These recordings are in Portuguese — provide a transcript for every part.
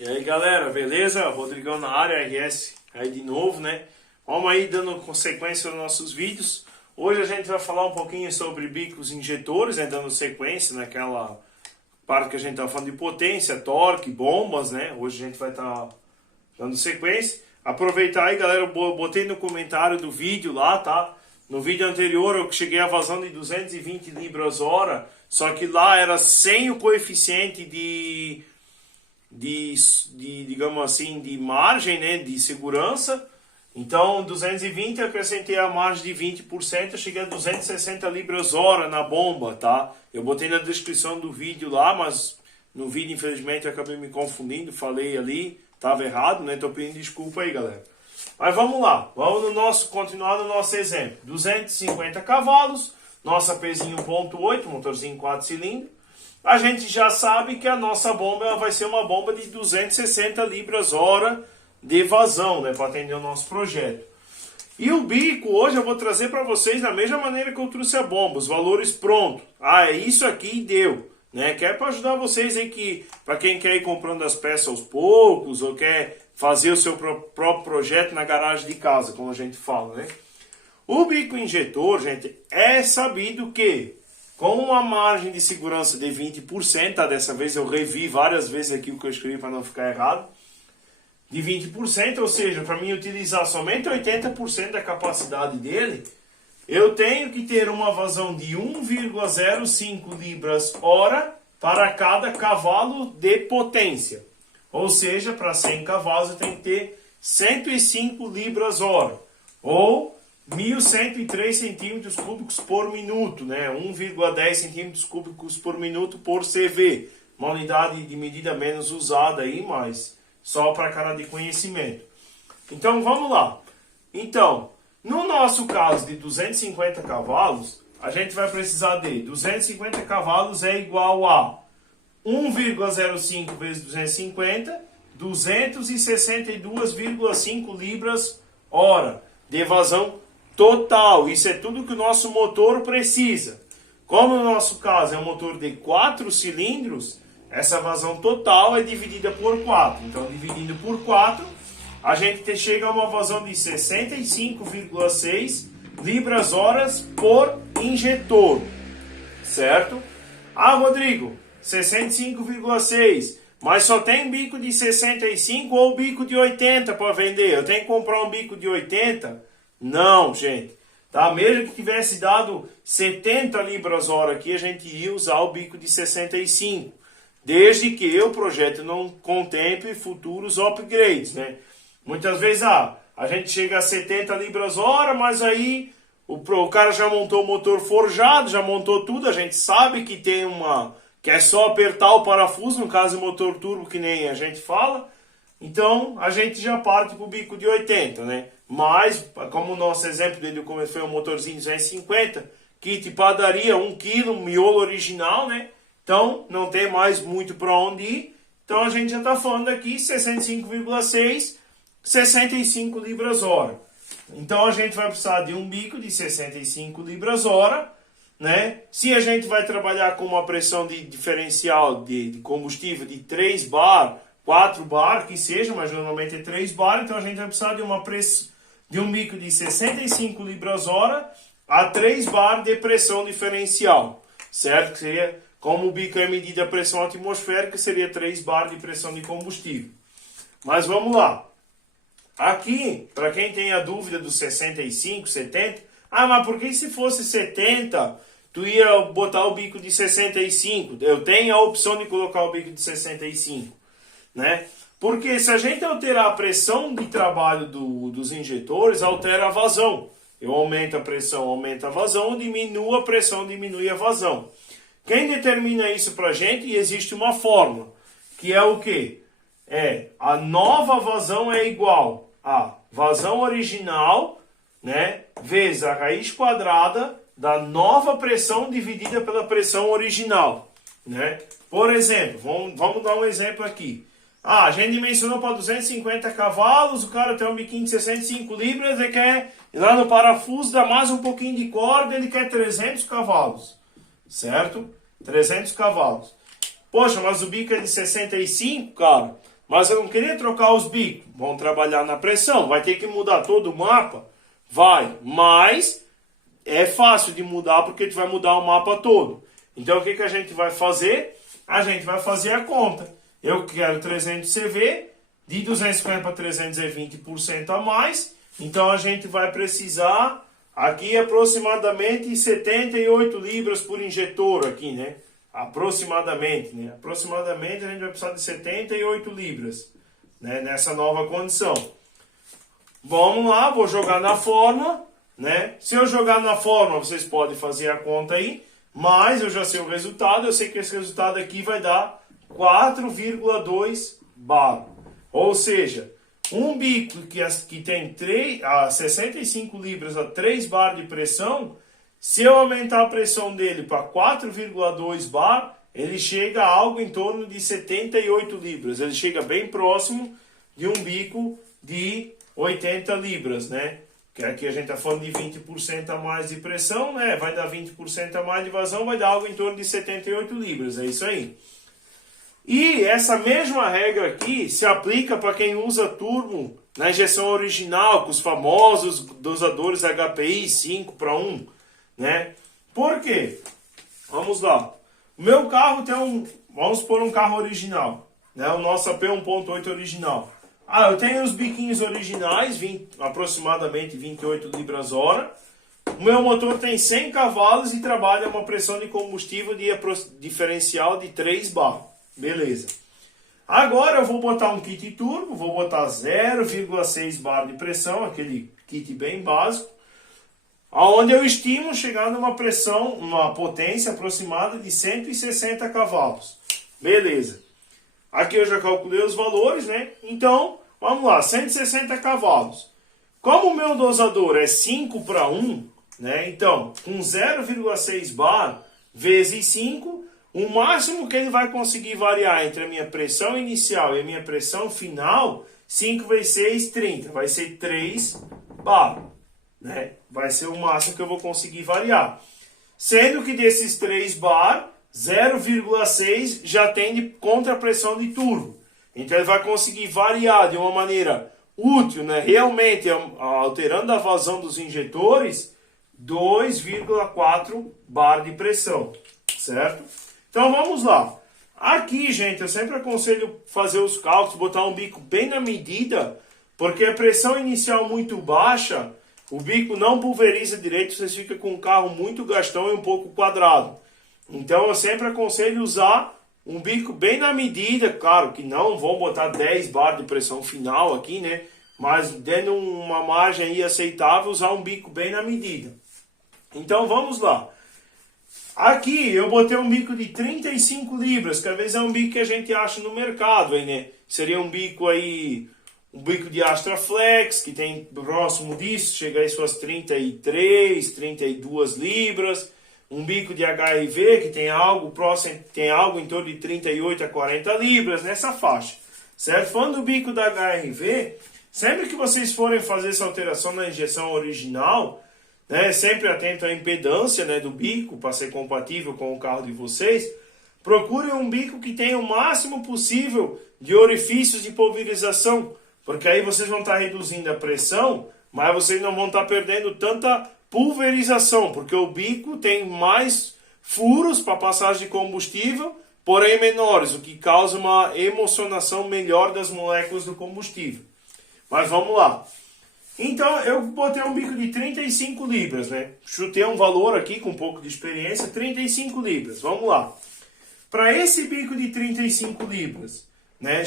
E aí galera, beleza? Rodrigão na área, RS aí de novo, né? Vamos aí dando consequência aos nossos vídeos. Hoje a gente vai falar um pouquinho sobre bicos injetores, né? Dando sequência naquela parte que a gente estava falando de potência, torque, bombas, né? Hoje a gente vai estar dando sequência. Aproveitar aí galera, eu botei no comentário do vídeo lá, tá? No vídeo anterior eu cheguei a vazão de 220 libras-hora, só que lá era sem o coeficiente digamos assim, de margem, né, de segurança. Então 220 eu acrescentei a margem de 20%, eu cheguei a 260 libras-hora na bomba, tá? Eu botei na descrição do vídeo lá, mas no vídeo infelizmente eu acabei me confundindo, falei ali, estava errado, né? Tô pedindo desculpa aí, galera. Mas vamos lá, vamos continuar no nosso exemplo. 250 cavalos, nossa pezinho 1.8, motorzinho 4 cilindros. A gente já sabe que a nossa bomba ela vai ser uma bomba de 260 libras-hora de vazão, né, para atender o nosso projeto. E o bico hoje eu vou trazer para vocês da mesma maneira que eu trouxe a bomba, os valores prontos. Ah, é isso aqui e deu, né? Que é para ajudar vocês aí que, para quem quer ir comprando as peças aos poucos ou quer fazer o seu próprio projeto na garagem de casa, como a gente fala, né? O bico injetor, gente, é sabido que com uma margem de segurança de 20%, tá? Dessa vez eu revi várias vezes aqui o que eu escrevi para não ficar errado, de 20%, ou seja, para mim utilizar somente 80% da capacidade dele, eu tenho que ter uma vazão de 1,05 libras-hora para cada cavalo de potência. Ou seja, para 100 cavalos eu tenho que ter 105 libras-hora, ou 1.103 centímetros cúbicos por minuto, né? 1,10 centímetros cúbicos por minuto por CV. Uma unidade de medida menos usada aí, mas só para cara de conhecimento. Então vamos lá. Então, no nosso caso de 250 cavalos, a gente vai precisar de 250 cavalos é igual a 1,05 vezes 250, 262,5 libras-hora de vazão total. Isso é tudo que o nosso motor precisa. Como no nosso caso é um motor de 4 cilindros, essa vazão total é dividida por 4. Então, dividindo por 4, a gente chega a uma vazão de 65,6 libras-horas por injetor. Certo? Ah, Rodrigo, 65,6. Mas só tem bico de 65 ou bico de 80 para vender. Eu tenho que comprar um bico de 80? Não, gente. Tá? Mesmo que tivesse dado 70 libras-hora aqui, a gente ia usar o bico de 65. Desde que o projeto não contemple futuros upgrades, né? Muitas vezes, a gente chega a 70 libras-hora, mas aí o cara já montou o motor forjado, já montou tudo, a gente sabe que tem que é só apertar o parafuso, no caso do motor turbo, que nem a gente fala. Então, a gente já parte para o bico de 80, né? Mas, como o nosso exemplo dele foi um motorzinho 250, kit padaria, 1 kg, miolo original, né? Então, não tem mais muito para onde ir. Então, a gente já está falando aqui 65,6, 65 libras-hora. Então, a gente vai precisar de um bico de 65 libras-hora, né? Se a gente vai trabalhar com uma pressão de diferencial de combustível de 3 bar, 4 bar, que seja, mas normalmente é 3 bar, então a gente vai precisar de um bico de 65 libras-hora a 3 bar de pressão diferencial, certo? Que seria, como o bico é medida a pressão atmosférica, seria 3 bar de pressão de combustível. Mas vamos lá. Aqui, para quem tem a dúvida dos 65, 70, mas por que se fosse 70, tu ia botar o bico de 65? Eu tenho a opção de colocar o bico de 65, né? Porque se a gente alterar a pressão de trabalho dos injetores, altera a vazão. Eu aumento a pressão, aumenta a vazão, diminuo a pressão, diminui a vazão. Quem determina isso pra gente? Existe uma fórmula, que é o quê? A nova vazão é igual a vazão original, né, vezes a raiz quadrada da nova pressão dividida pela pressão original, né? Por exemplo, vamos dar um exemplo aqui. A gente dimensionou para 250 cavalos, o cara tem um biquinho de 65 libras, ele quer ir lá no parafuso, dar mais um pouquinho de corda, ele quer 300 cavalos, certo? 300 cavalos. Poxa, mas o bico é de 65, cara. Mas eu não queria trocar os bicos. Vamos trabalhar na pressão. Vai ter que mudar todo o mapa? Vai. Mas é fácil de mudar porque a gente vai mudar o mapa todo. Então o que, que a gente vai fazer? A gente vai fazer a conta. Eu quero 300 CV, de 250 para 320% a mais. Então a gente vai precisar aqui aproximadamente 78 libras por injetor aqui, né? Aproximadamente, né? Aproximadamente a gente vai precisar de 78 libras, né? Nessa nova condição. Vamos lá, vou jogar na fórmula, né? Se eu jogar na fórmula, vocês podem fazer a conta aí, mas eu já sei o resultado, eu sei que esse resultado aqui vai dar 4,2 bar. Ou seja, um bico que tem 65 libras a 3 bar de pressão, se eu aumentar a pressão dele para 4,2 bar, ele chega a algo em torno de 78 libras. Ele chega bem próximo de um bico de 80 libras, né? Que aqui a gente está falando de 20% a mais de pressão, né? Vai dar 20% a mais de vazão, vai dar algo em torno de 78 libras. É isso aí. E essa mesma regra aqui se aplica para quem usa turbo na injeção original, com os famosos dosadores HPI 5:1, né? Por quê? Vamos lá. O meu carro tem vamos pôr um carro original, né? O nosso AP 1.8 original. Eu tenho os biquinhos originais, aproximadamente 28 libras hora. O meu motor tem 100 cavalos e trabalha uma pressão de combustível de diferencial de 3 bar. Beleza. Agora eu vou botar um kit turbo, vou botar 0,6 bar de pressão, aquele kit bem básico, aonde eu estimo chegar numa pressão, uma potência aproximada de 160 cavalos. Beleza. Aqui eu já calculei os valores, né? Então, vamos lá, 160 cavalos. Como o meu dosador é 5:1, né? Então, com 0,6 bar vezes 5, o máximo que ele vai conseguir variar entre a minha pressão inicial e a minha pressão final, 5 vezes 6, 30. Vai ser 3 bar, né? Vai ser o máximo que eu vou conseguir variar. Sendo que desses 3 bar, 0,6 já tem de contrapressão de turbo. Então ele vai conseguir variar de uma maneira útil, né? Realmente alterando a vazão dos injetores, 2,4 bar de pressão, certo? Então vamos lá. Aqui, gente, eu sempre aconselho fazer os cálculos, botar um bico bem na medida, porque a pressão inicial muito baixa, o bico não pulveriza direito, vocês ficam com um carro muito gastão e um pouco quadrado. Então eu sempre aconselho usar um bico bem na medida, claro que não vão botar 10 bar de pressão final aqui, né? Mas dando uma margem aí aceitável, usar um bico bem na medida. Então vamos lá. Aqui eu botei um bico de 35 libras, que às vezes é um bico que a gente acha no mercado, né? Seria um bico aí, um bico de Astra Flex, que tem próximo disso, chega aí suas 33, 32 libras. Um bico de HRV, que tem algo próximo, tem algo em torno de 38 a 40 libras, nessa faixa. Certo? Falando do bico da HRV, sempre que vocês forem fazer essa alteração na injeção original, né, sempre atento à impedância, né, do bico, para ser compatível com o carro de vocês, procurem um bico que tenha o máximo possível de orifícios de pulverização, porque aí vocês vão estar reduzindo a pressão, mas vocês não vão estar perdendo tanta pulverização, porque o bico tem mais furos para passagem de combustível, porém menores, o que causa uma emocionação melhor das moléculas do combustível. Mas vamos lá. Então eu botei um bico de 35 libras, né? Chutei um valor aqui com um pouco de experiência, 35 libras. Vamos lá. Para esse bico de 35 libras, né,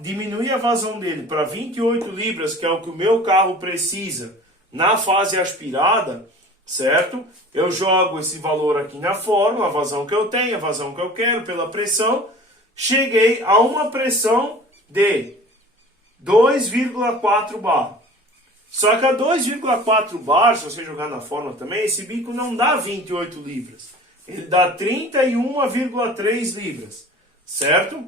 diminuir a vazão dele para 28 libras, que é o que o meu carro precisa na fase aspirada, certo? Eu jogo esse valor aqui na fórmula, a vazão que eu tenho, a vazão que eu quero, pela pressão. Cheguei a uma pressão de 2,4 bar. Só que a 2,4 bar, se você jogar na fórmula também, esse bico não dá 28 libras. Ele dá 31,3 libras, certo?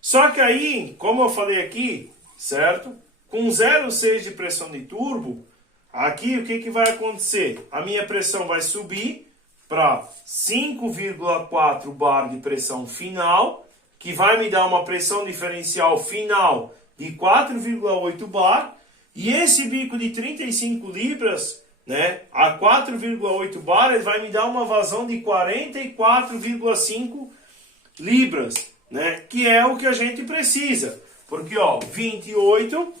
Só que aí, como eu falei aqui, certo? Com 0,6 de pressão de turbo, aqui o que vai acontecer? A minha pressão vai subir para 5,4 bar de pressão final, que vai me dar uma pressão diferencial final de 4,8 bar. E esse bico de 35 libras, né, a 4,8 bar, ele vai me dar uma vazão de 44,5 libras, né, que é o que a gente precisa. Porque, ó, 28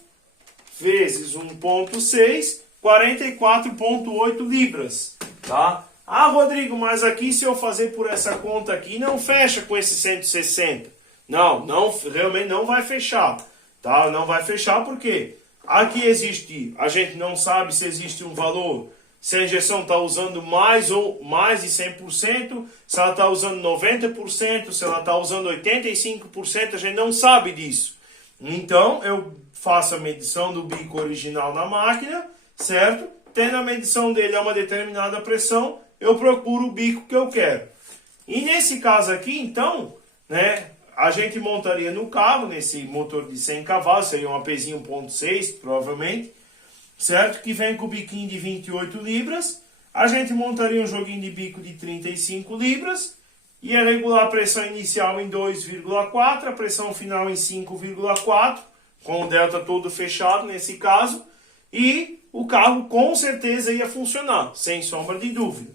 vezes 1,6, 44,8 libras, tá? Ah, Rodrigo, mas aqui se eu fazer por essa conta aqui, não fecha com esse 160. Não, realmente não vai fechar, tá? Não vai fechar porque aqui existe, a gente não sabe se existe um valor, se a injeção está usando mais de 100%, se ela está usando 90%, se ela está usando 85%, a gente não sabe disso. Então, eu faço a medição do bico original na máquina, certo? Tendo a medição dele a uma determinada pressão, eu procuro o bico que eu quero. E nesse caso aqui, então, né, a gente montaria no carro, nesse motor de 100 cavalos, seria um APzinho 1.6, provavelmente, certo? Que vem com o biquinho de 28 libras. A gente montaria um joguinho de bico de 35 libras. Ia regular a pressão inicial em 2,4, a pressão final em 5,4, com o delta todo fechado nesse caso. E o carro com certeza ia funcionar, sem sombra de dúvida.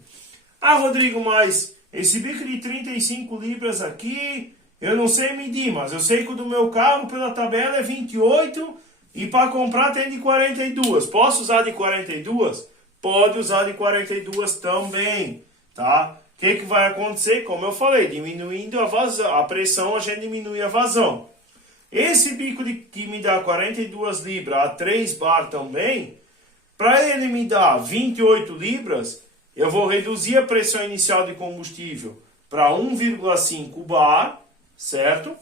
Ah, Rodrigo, mas esse bico de 35 libras aqui, eu não sei medir, mas eu sei que o do meu carro pela tabela é 28 e para comprar tem de 42. Posso usar de 42? Pode usar de 42 também, tá? O que vai acontecer? Como eu falei, diminuindo a vazão, a pressão, a gente diminui a vazão. Esse bico que me dá 42 libras a 3 bar também, para ele me dar 28 libras, eu vou reduzir a pressão inicial de combustível para 1,5 bar, certo?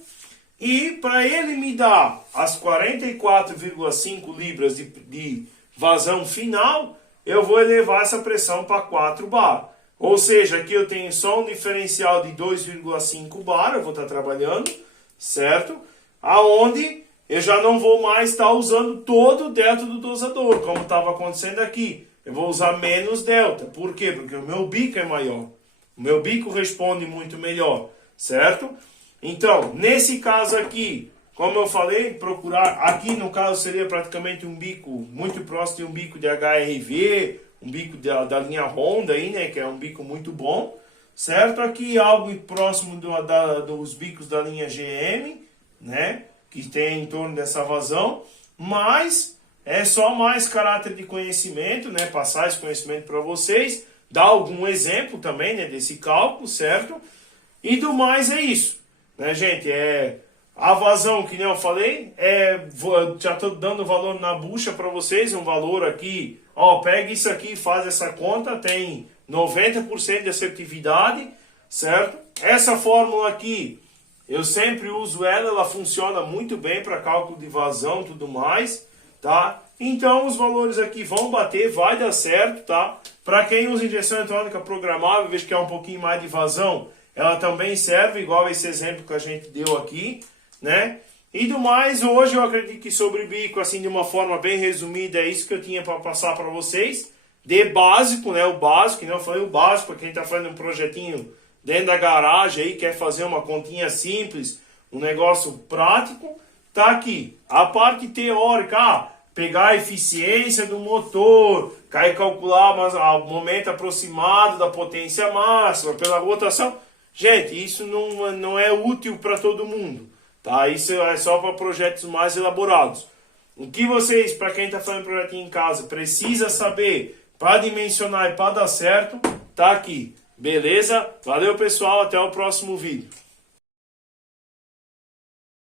E para ele me dar as 44,5 libras de vazão final, eu vou elevar essa pressão para 4 bar. Ou seja, aqui eu tenho só um diferencial de 2,5 bar, eu vou estar trabalhando, certo? Aonde eu já não vou mais estar usando todo o delta do dosador, como estava acontecendo aqui. Eu vou usar menos delta. Por quê? Porque o meu bico é maior. O meu bico responde muito melhor, certo? Então, nesse caso aqui, como eu falei, procurar, aqui no caso seria praticamente um bico muito próximo de um bico de HRV, um bico da linha Honda aí, né, que é um bico muito bom, certo? Aqui algo próximo dos bicos da linha GM, né, que tem em torno dessa vazão, mas é só mais caráter de conhecimento, né, passar esse conhecimento para vocês, dar algum exemplo também, né, desse cálculo, certo? E do mais é isso, né, gente? A vazão, que nem eu falei, já estou dando valor na bucha para vocês, um valor aqui, ó, pega isso aqui e faz essa conta, tem 90% de assertividade, certo? Essa fórmula aqui, eu sempre uso ela funciona muito bem para cálculo de vazão e tudo mais, tá? Então os valores aqui vão bater, vai dar certo, tá? Para quem usa injeção eletrônica programável, veja que é um pouquinho mais de vazão, ela também serve, igual esse exemplo que a gente deu aqui, né? E do mais, hoje eu acredito que sobre bico, assim, de uma forma bem resumida, é isso que eu tinha para passar para vocês. De básico, né? O básico, né? Eu falei o básico, para quem está fazendo um projetinho dentro da garagem aí, quer fazer uma continha simples, um negócio prático, tá aqui. A parte teórica, pegar a eficiência do motor, calcular o momento aproximado da potência máxima pela rotação. Gente, isso não é útil para todo mundo, tá? Isso é só para projetos mais elaborados. O que vocês, para quem está fazendo projetinho em casa, precisa saber para dimensionar e para dar certo, tá aqui. Beleza? Valeu, pessoal. Até o próximo vídeo.